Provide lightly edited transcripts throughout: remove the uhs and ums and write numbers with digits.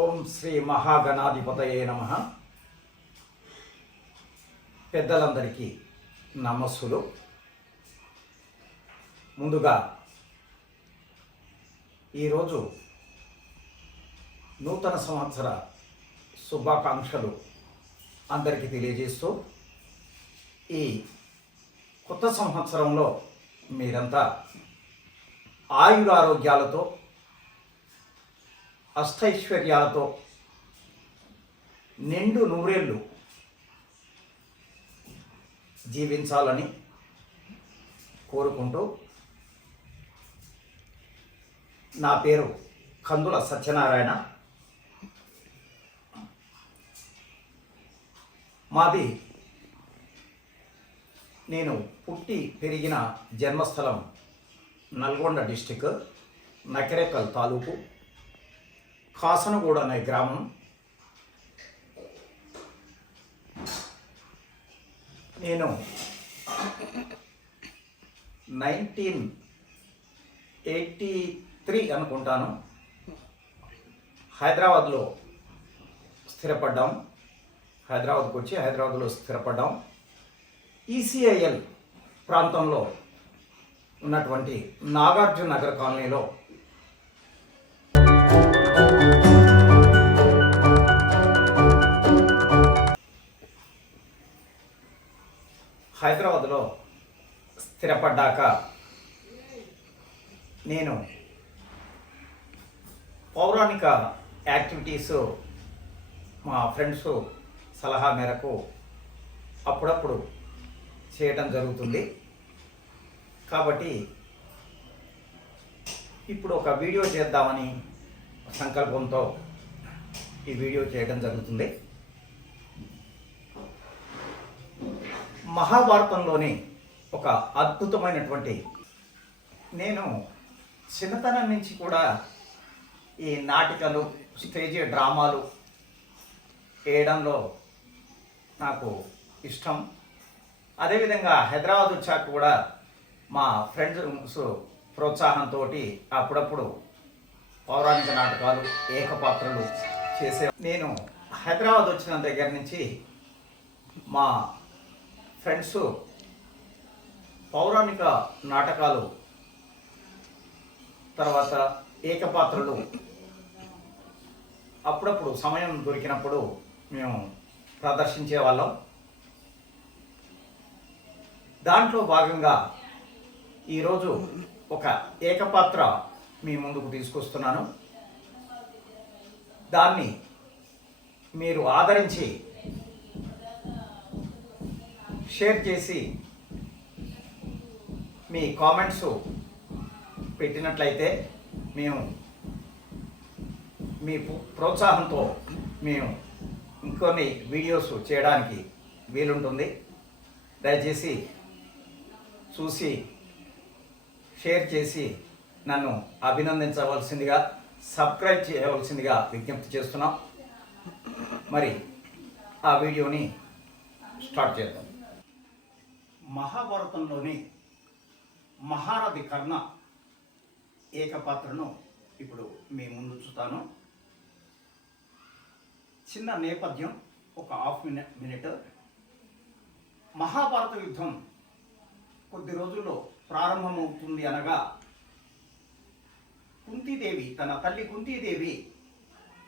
ఓం శ్రీ మహాగణాధిపతయే నమః. పెద్దలందరికీ నమస్సులు. ముందుగా ఈరోజు నూతన సంవత్సర శుభాకాంక్షలు అందరికీ తెలియజేస్తూ, ఈ కొత్త సంవత్సరంలో మీరంతా ఆయురారోగ్యాలతో అష్టైశ్వర్యాలతో నిండు నూరేళ్ళు జీవించాలని కోరుకుంటూ, నా పేరు కందుల సత్యనారాయణ. మాది నేను పుట్టి పెరిగిన జన్మస్థలం నల్గొండ డిస్టిక్, నకిరేకల్ తాలూకు, కాసనగూడ అనే గ్రామం. నేను 1983 అనుకుంటాను హైదరాబాద్లో స్థిరపడ్డాం. హైదరాబాద్కు వచ్చి హైదరాబాద్లో స్థిరపడ్డాం. ఈసీఐఎల్ ప్రాంతంలో ఉన్నటువంటి నాగార్జున నగర్ కాలనీలో హైదరాబాద్లో స్థిరపడ్డాక నేను పౌరాణిక యాక్టివిటీస్ మా ఫ్రెండ్స్ సలహా మేరకు అప్పుడప్పుడు చేయడం జరుగుతుంది. కాబట్టి ఇప్పుడు ఒక వీడియో చేద్దామని సంకల్పంతో ఈ వీడియో చేయడం జరుగుతుంది. మహాభారతంలోని ఒక అద్భుతమైనటువంటి, నేను చిన్నతనం నుంచి కూడా ఈ నాటికలు, స్టేజ్ డ్రామాలు వేయడంలో నాకు ఇష్టం. అదేవిధంగా హైదరాబాద్ వచ్చాక కూడా మా ఫ్రెండ్స్ ప్రోత్సాహంతో అప్పుడప్పుడు పౌరాణిక నాటకాలు, ఏకపాత్రలు చేసే. నేను హైదరాబాద్ వచ్చిన దగ్గర నుంచి మా ఫ్రెండ్స్ పౌరాణిక నాటకాలు, తర్వాత ఏకపాత్రలు అప్పుడప్పుడు సమయం దొరికినప్పుడు మేము ప్రదర్శించే వాళ్ళం. దాంట్లో భాగంగా ఈరోజు ఒక ఏకపాత్ర మీ ముందుకు తీసుకొస్తున్నాను. దాన్ని మీరు ఆదరించి షేర్ చేసి మీ కామెంట్స్ పెట్టినట్లయితే మేము మీ ప్రోత్సాహంతో మేము ఇంకొన్ని వీడియోస్ చేయడానికి వీలుంటుంది. దయచేసి చూసి షేర్ చేసి నన్ను అభినందించవలసిందిగా, సబ్స్క్రైబ్ చేయవలసిందిగా విజ్ఞప్తి చేస్తున్నాం. మరి ఆ వీడియోని స్టార్ట్ చేద్దాం. మహాభారతంలోని మహారథి కర్ణ ఏకపాత్రను ఇప్పుడు మీ ముందు చూస్తాను. చిన్న నేపథ్యం, ఒక హాఫ్ మినిట్. మహాభారత యుద్ధం కొద్ది రోజుల్లో ప్రారంభమవుతుంది అనగా, కుంతీదేవి, తన తల్లి కుంతీదేవి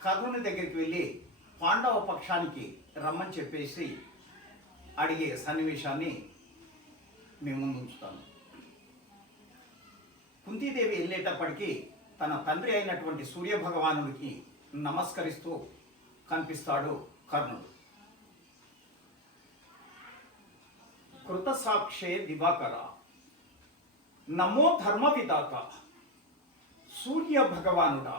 కర్ణుని దగ్గరికి వెళ్ళి పాండవ పక్షానికి రమ్మని చెప్పేసి అడిగే సన్నివేశాన్ని మేము ముందు ఉంచుతాను. కుంతీదేవి వెళ్ళేటప్పటికీ తన తండ్రి అయినటువంటి సూర్యభగవానుడికి నమస్కరిస్తూ కనిపిస్తాడు కర్ణుడు. కృతసాక్షే దివాకర, నమో ధర్మ విధాత, సూర్య భగవానుడా,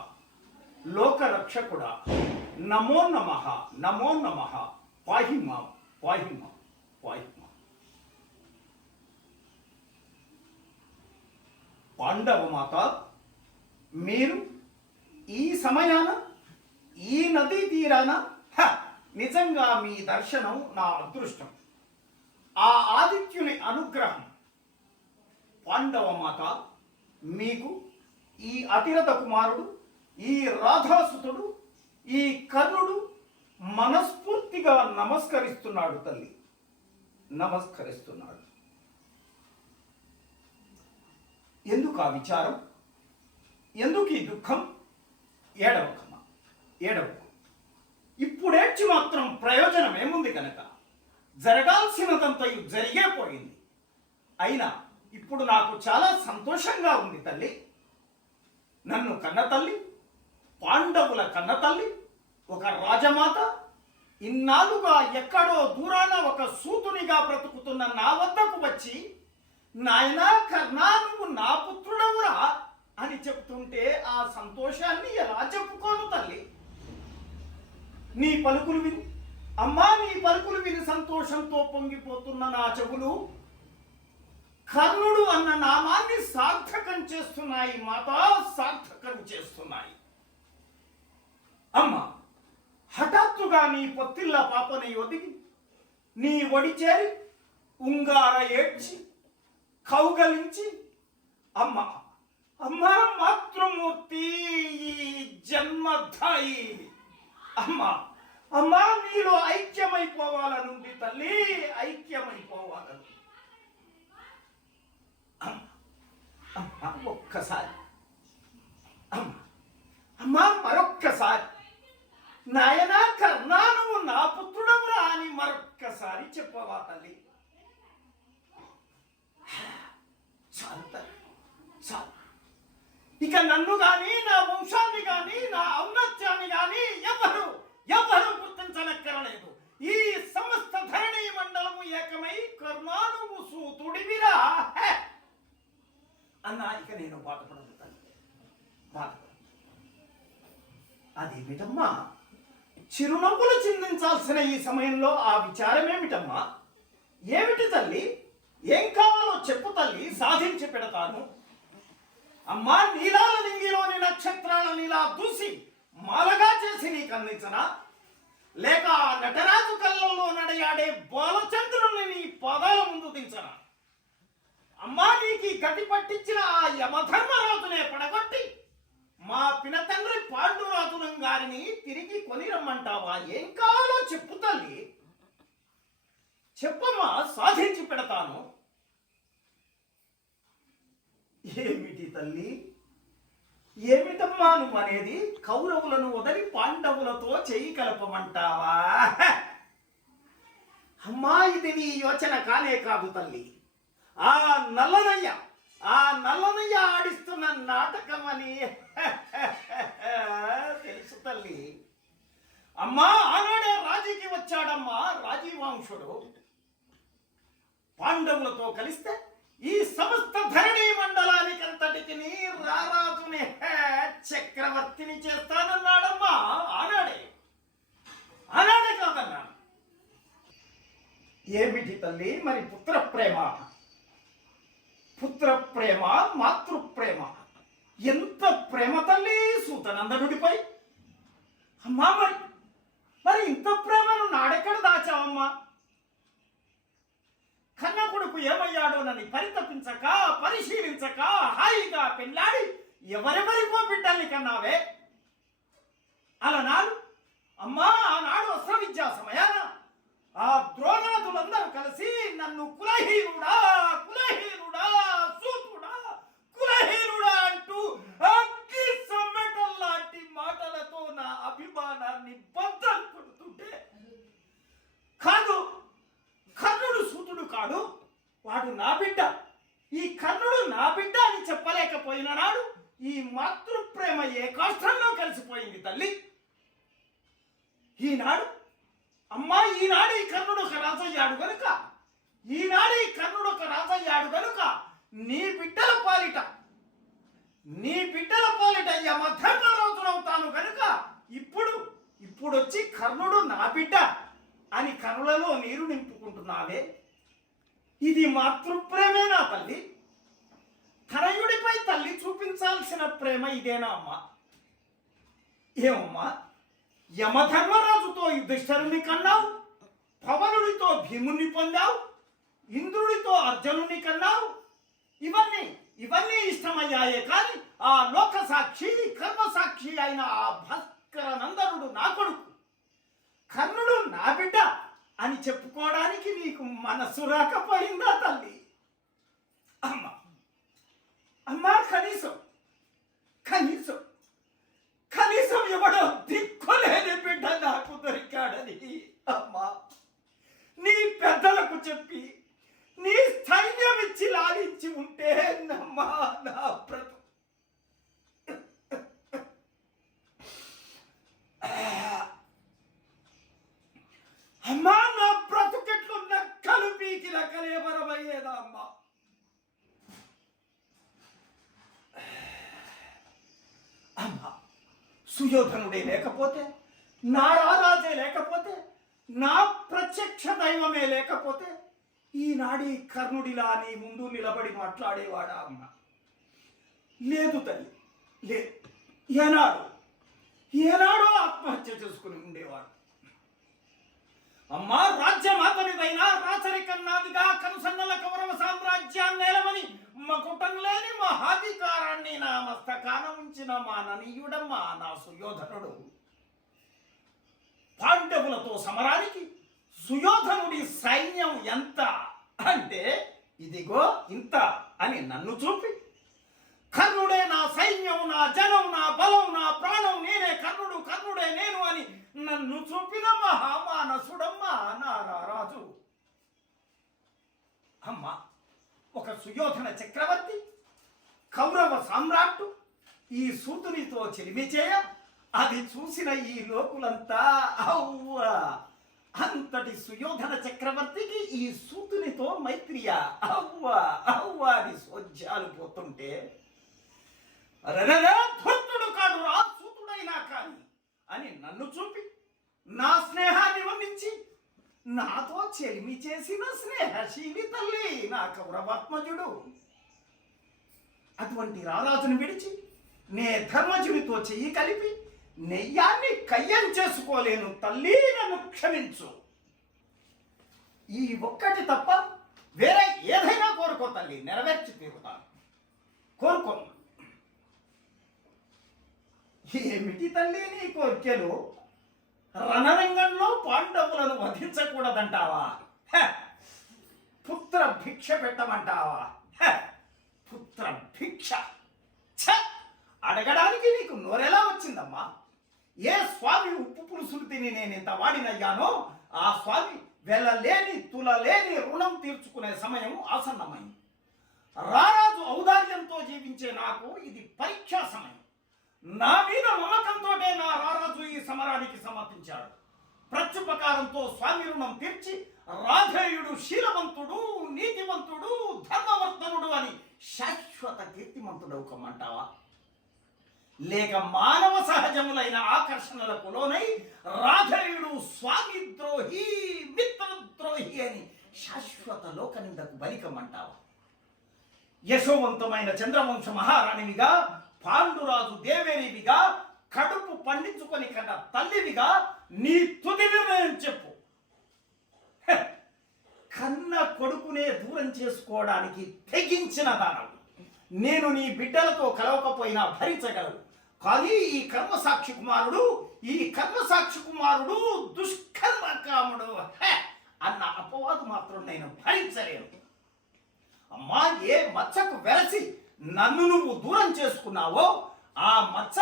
లోకరక్షకుడా, నమో నమః, నమో నమః, పాహిమా పాహిమా పాహిమా. పాండవ మాత, మీరు ఈ సమయాన ఈ నదీ తీరాన, నిజంగా మీ దర్శనం నా అదృష్టం. ఆ ఆదిత్యుని అనుగ్రహం. పాండవ మాత, మీకు ఈ అతిరథ కుమారుడు, ఈ రాధాసుతుడు, ఈ కర్ణుడు మనస్ఫూర్తిగా నమస్కరిస్తున్నాడు తల్లి, నమస్కరిస్తున్నాడు. ఎందుకు ఆ విచారం, ఎందుకు ఈ దుఃఖం? ఏడవకమ్మా, ఏడవకు. ఇప్పుడేడ్చి మాత్రం ప్రయోజనం ఏముంది కనుక జరగాల్సినదంతయు జరిగే పోయింది. అయినా ఇప్పుడు నాకు చాలా సంతోషంగా ఉంది తల్లి. నన్ను కన్న తల్లి, పాండవుల కన్న తల్లి, ఒక రాజమాత, ఇన్నాళ్ళుగా ఎక్కడో దూరాన ఒక సూతునిగా బ్రతుకుతున్న నా వద్దకు వచ్చి, నాయనా కర్ణా నువ్వు నా పుత్రుడవురా అని చెప్తుంటే ఆ సంతోషాన్ని ఎలా చెప్పుకోను తల్లి? నీ పలుకులు విని, అమ్మా నీ పలుకులు విని సంతోషంతో పొంగిపోతున్న నా చెవులు కర్ణుడు అన్న నామాన్ని సార్థకం చేస్తున్నాయి మాతా, సార్థకం చేస్తున్నాయి. అమ్మ హఠాత్తుగా నీ పొత్తిళ్ళ పాపని ఒదిగి నీ ఒడి చేరి ఉంగార ఏడ్చి కౌగలించి, అమ్మ అమ్మ మాతృమూర్తి జన్మధాయి, అమ్మ అమ్మా నీలో ఐక్యమైపోవాలనుంది తల్లి, ఐక్యమైపోవాలను. అమ్మ ఒక్కసారి, అమ్మ అమ్మ మరొక్కసారి, నాయనా కర్ణా నువ్వు నా పుత్రుడవురా అని మరొక్కసారి చెప్పవా తల్లి? చాలు తల్లి, చాలు. ఇక నన్ను గాని, నా వంశాన్ని గాని, నా ఔన్నత్యాన్ని గాని ఎవరు గుర్తించనక్కరలేదు. ఈ సమస్త ధరణి మండలము ఏకమై కర్ణా నువ్వు సూతుడివిరా అన్నా ఇక నేను బాధపడతాను, బాధపడ. అదేమిటమ్మా చిరునవ్వులు చిందించాల్సిన ఈ సమయంలో ఆ విచారం ఏమిటమ్మా? ఏమిటి తల్లి? ఏం కావాలో చెప్పు తల్లి, సాధించి పెడతాను. అమ్మా నీలాల నింగిలోని నక్షత్రాలను ఇలా దూసి మాలగా చేసి నీకు అందించనా, లేక నటరాజు కళ్ళల్లో నడయాడే బాలచంద్రుని నీ పాదాల ముందు దించనా? అమ్మా నీకు గతి పట్టించిన ఆ యమధర్మరాజునే పడగొట్టి మా పినతండ్రి పాండురాజునం గారిని తిరిగి కొని రమ్మంటావా? ఏం కావాలో చెప్పు తల్లి, చెప్పమ్మా, సాధించి పెడతాను. ఏమిటి తల్లి, ఏమిటమ్మా నువ్వు అనేది? కౌరవులను వదిలి పాండవులతో చెయ్యి కలపమంటావా? అమ్మా ఇది నీ యోచన కానే కాదు తల్లి. ఆ నల్లనయ్య ఆడిస్తున్న నాటకం అని తెలుసు తల్లి. అమ్మా ఆనాడే రాజీకి వచ్చాడమ్మా రాజీవాంశుడు. పాండవులతో కలిస్తే ఈ సమస్త ధరణి మండలానికంతటికి రారాజుని చక్రవర్తిని చేస్తానన్నాడమ్మా. ఆనాడే కాదన్నా. ఏమిటి తల్లి మరి పుత్ర ప్రేమ మాతృప్రేమ, ఎంత ప్రేమ తల్లి సూతనందనుడిపై. అమ్మా మరి ఇంత ప్రేమను నాడెక్కడ దాచావమ్మా? కన్న కొడుకు ఏమయ్యాడోనని పరితపించక పరిశీలించక హాయిగా పెళ్ళాడి ఎవరెవరికో బిడ్డల్ని కన్నావే. అలనాడు అమ్మా ఆనాడు అస్త్ర విద్యా సమయాన ఆ ద్రోణాదులందరూ కలిసి నన్ను కులహీనుడా కులహీనుడా అంటూ అగ్గి సమ్మెటం లాంటి మాటలతో నా అభిమానాన్ని బద్దలు కొడుతుంటే, కాదు కర్ణుడు సూతుడు కాడు, వాడు నా బిడ్డ, ఈ కర్ణుడు నా బిడ్డ అని చెప్పలేకపోయిన నాడు ఈ మాతృప్రేమ ఏ కాష్టంలో కలిసిపోయింది తల్లి. ఈనాడు ఈ కర్ణుడు ఒక రాజయ్యాడు గనుక నీ బిడ్డల పాలిట యమధర్మరాజునవుతాను గనుక ఇప్పుడొచ్చి కర్ణుడు నా బిడ్డ అని కనులలో నీరు నింపుకుంటున్నావే. ఇది మాతృప్రేమేనా తల్లి? తనయుడిపై తల్లి చూపించాల్సిన ప్రేమ ఇదేనా అమ్మా? ఏమమ్మా, యమధర్మరాజుతో యుధిష్ఠిరుని కన్నావు, పవనుడితో భీముని పొందావు, ఇంద్రుడితో అర్జునుని కన్నావు. ఇవన్నీ ఇష్టమయ్యాయే కానీ ఆ లోక సాక్షి కర్మ సాక్షి అయిన ఆ భాస్కర నందనుడు నా కొడుకు, కర్ణుడు నా బిడ్డ అని చెప్పుకోవడానికి నీకు మనసు రాకపోయిందా తల్లి? అమ్మా అమ్మా, కనీసం కనీసం కనీసం ఎవడో దిక్కులేని బిడ్డ నాకు దొరికాడని అమ్మా నీ పెద్దలకు చెప్పి నీ స్థైర్యం ఇచ్చి లాలించి ఉంటే నమ్మా నా బ్రతుకు. అమ్మా నా బ్రతుకెట్లున్న కలుపీకిన కలేవరమయ్యేదా అమ్మా? అమ్మా సుయోధనుడే లేకపోతే, నా రారాజే లేకపోతే, నా ప్రత్యక్ష దైవమే లేకపోతే ఈనాడి కర్ణుడిలా నీ ముందు నిలబడి మాట్లాడేవాడా అమ్మ? లేదు తల్లి, లేదు. ఏనాడో ఆత్మహత్య చేసుకుని ఉండేవాడు. అమ్మా రాజ్యమాతనిదైనా రాచరికన్నాదిగా కనుసన్నల కౌరవ సామ్రాజ్యాన్ని నేలమని మకుటం లేని మహాధికారాన్ని నా మస్తకాన ఉంచిన మా ననీయుడమ్మా నా సుయోధనుడు. పాండవులతో సమరానికి సుయోధనుడి సైన్యం ఎంత అంటే ఇదిగో ఇంత అని నన్ను చూపి, కర్ణుడే నా సైన్యం, నా జనం, నా బలం, నా ప్రాణం, నేనే కర్ణుడు, కర్ణుడే నేను అని నన్ను చూపిన మహామానసుడమ్మా నా రారాజు. అమ్మ ఒక సుయోధన చక్రవర్తి, కౌరవ సామ్రాట్టు ఈ సూతునితో చెలిమి చేయ అది చూసిన ఈ లోకులంతా అవ్వ, అంతటి సుయోధన చక్రవర్తికి ఈ సూతునితో మైత్రియా అవ్వ అవ్వ అని సోజ్యాలు పోతుంటే, ధృతుడు కాడు రా సూతుడైనా కాని అని నన్ను చూపి నా స్నేహాన్ని వర్ణించి నాతో చెలిమి చేసిన స్నేహశీలి తల్లి నా కౌరవాత్మజుడు. అటువంటి రారాజును విడిచి నే ధర్మజునితో చెయ్యి కలిపి నెయ్యాన్ని కయ్యం చేసుకోలేను తల్లి, నన్ను క్షమించు. ఈ ఒక్కటి తప్ప వేరే ఏదైనా కోరుకో తల్లి, నెరవేర్చి తీరుతాను. కోరుకో. ఏమిటి తల్లి నీ కోరికలు? రణరంగంలో పాండవులను వధించకూడదంటావా? పుత్ర భిక్ష పెట్టమంటావా? పుత్ర భిక్ష అడగడానికి నీకు నోరెలా వచ్చిందమ్మా? ఏ స్వామి ఉప్పు పులుసులు తిని నేను ఇంత వాడినయ్యానో ఆ స్వామి వెళ్ళలేని తులలేని రుణం తీర్చుకునే సమయం ఆసన్నమైంది. రారాజు ఔదార్యంతో జీవించే నాకు ఇది పరీక్షా సమయం. నా మీద మమకంతోటే నా రారాజు ఈ సమరానికి సమర్పించాడు. ప్రత్యుపకారంతో స్వామి రుణం తీర్చి రాధేయుడు శీలవంతుడు, నీతివంతుడు, ధర్మవర్తనుడు అని శాశ్వత కీర్తిమంతుడవు కమ్మంటావా? లేక మానవ సహజములైన ఆకర్షణలకు లోనై రాధేయుడు స్వామి ద్రోహి, మిత్రద్రోహి అని శాశ్వత లోకనిందకు బలికమ్మంటావా? యశోవంతమైన చంద్రవంశ మహారాణివిగా, పాండురాజు దేవేరివిగా, కడుపు పండించుకొని కన్నా తల్లివిగా నీ తుది నిర్ణయం చెప్పు. కన్న కొడుకునే దూరం చేసుకోవడానికి తెగించిన దానవు. నేను నీ బిడ్డలతో కలవకపోయినా భరించగలవు. కానీ ఈ కర్మసాక్షి కుమారుడు దుష్కర్మకాముడు అన్న అపవాదు మాత్రం నేను భరించలేను. అమ్మా ఏ మచ్చకు వెరసి నన్ను నువ్వు దూరం చేసుకున్నావో ఆ మచ్చ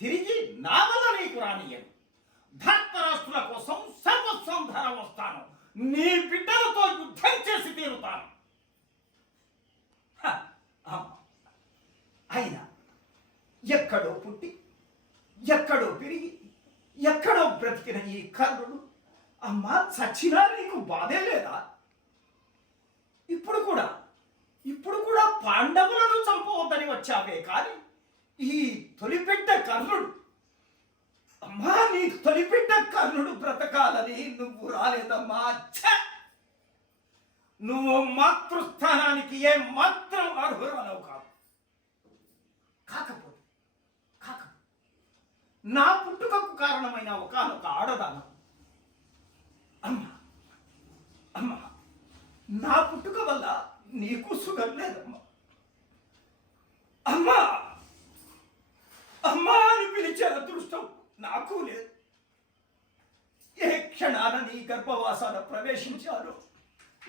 తిరిగి నా వల్ల నీకు రానియను. ధర్తరాష్ట్రుల కోసం సర్వస్వం ధర వస్తాను. నీ బిడ్డలతో యుద్ధం చేసి తీరుతాను. అయినా ఎక్కడో పుట్టి, ఎక్కడో పెరిగి, ఎక్కడో బ్రతికిన ఈ కర్ణుడు అమ్మా చచ్చినా నీకు బాధే లేదా? ఇప్పుడు కూడా పాండవులను చంపవద్దని వచ్చావే కానీ ఈ తొలిపెట్ట కర్ణుడు, అమ్మా నీ తొలిపెట్ట కర్ణుడు బ్రతకాలని నువ్వు రాలేదమ్మా. నువ్వు మాతృస్థానానికి ఏ మాత్రం అర్హురాలవు కాదు. కాకపోతే నా పుట్టుకకు కారణమైన ఒకనొక ఆడదానం అమ్మా నా పుట్టుక వల్ల నీకు సుఖం లేదమ్మా. అమ్మా అని పిలిచే అదృష్టం నాకు హక్కు లేదు. ఏ క్షణాన నీ గర్భవాసాన ప్రవేశించాను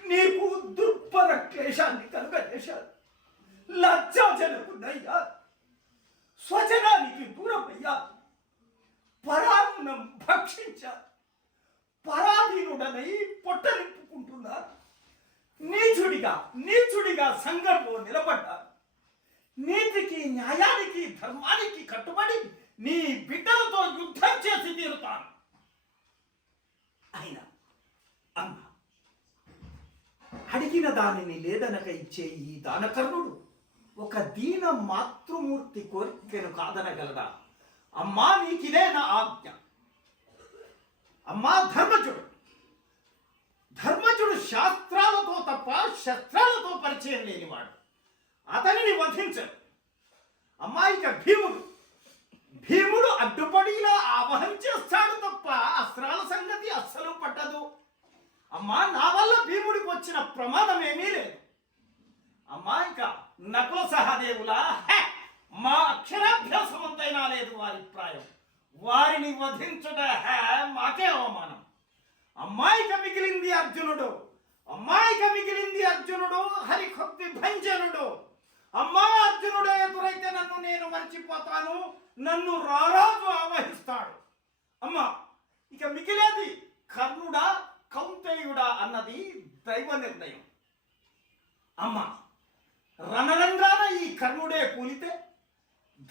నీకు దుర్భర క్లేశాన్ని కలుగజేశాను. లజ్జాజనకున్నయ్యా, స్వజనానికి దూరమయ్యా, పరాన్నం భక్షించా, పరాధీనుడనై పొట్టనింపుకుంటున్నారు. నీచుడిగా సంఘంలో నిలబడ్డారు. నీతికి, న్యాయానికి, ధర్మానికి కట్టుబడి నీ బిడ్డలతో యుద్ధం చేసి తీరుతాను. అయినా అమ్మ, అడిగిన దానిని లేదనక ఇచ్చే ఈ దానకర్ణుడు ఒక దీన మాతృమూర్తి కోరికను కాదనగలడా? అమ్మా, నీకిదే నా ఆజ్ఞ. అమ్మా, ధర్మజుడు శాస్త్రాలతో తప్ప శస్త్రాలతో పరిచయం లేనివాడు. అతనిని వధించడు. అమ్మా, ఇక భీముడు అడ్డుపడిలా ఆవహం చేస్తాడు తప్ప అస్త్రాల సంగతి అస్సలు పట్టదు. అమ్మా, నా వల్ల భీముడికి వచ్చిన ప్రమాదం ఏమీ లేదు. అమ్మా, ఇక నకుల సహదేవులా మా అక్షరాభ్యాసమంతైనా లేదు వారి ప్రాయం. వారిని వధించుట మాకే అవమానం. అమ్మాయిక మిగిలింది అర్జునుడు, హరికొద్ది భంజనుడు. అమ్మా, అర్జునుడు ఎదురైతే నన్ను నేను మర్చిపోతాను, నన్ను రారాజు ఆవహిస్తాడు. అమ్మా, ఇక మిగిలేది కర్ణుడా కౌంతేయుడా అన్నది దైవ నిర్ణయం. అమ్మా, రణరంగాన ఈ కర్ణుడే కూలితే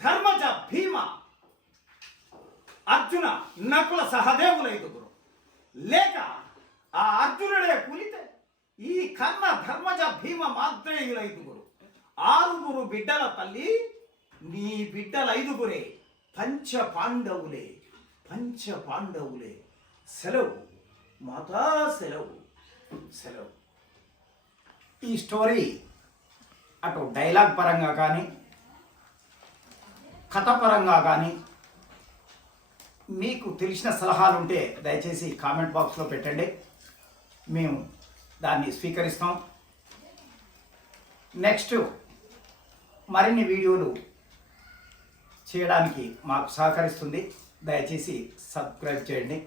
ధర్మజ, భీమ, అర్జున, నకుల సహదేవుల ఐదుగురు, లేక ఆ అర్జునుడే కూలితే ఈ కర్ణ, ధర్మజ, భీమ, మాద్రేయుల ఐదుగురు, 6 బిడ్డల తల్లి నీ బిడ్డలైదుగురే పంచ పాండవులే. సెలవు మాతా, సెలవు. ఈ స్టోరీ అటు డైలాగ్ పరంగా కానీ కథ పరంగా కానీ మీకు తెలిసిన సలహాలు ఉంటే దయచేసి కామెంట్ బాక్స్లో పెట్టండి. మేము దాన్ని స్వీకరిస్తాం. నెక్స్ట్ మరిన్ని వీడియోలు చేయడానికి మాకు సహకరిస్తుంది. దయచేసి సబ్స్క్రైబ్ చేయండి.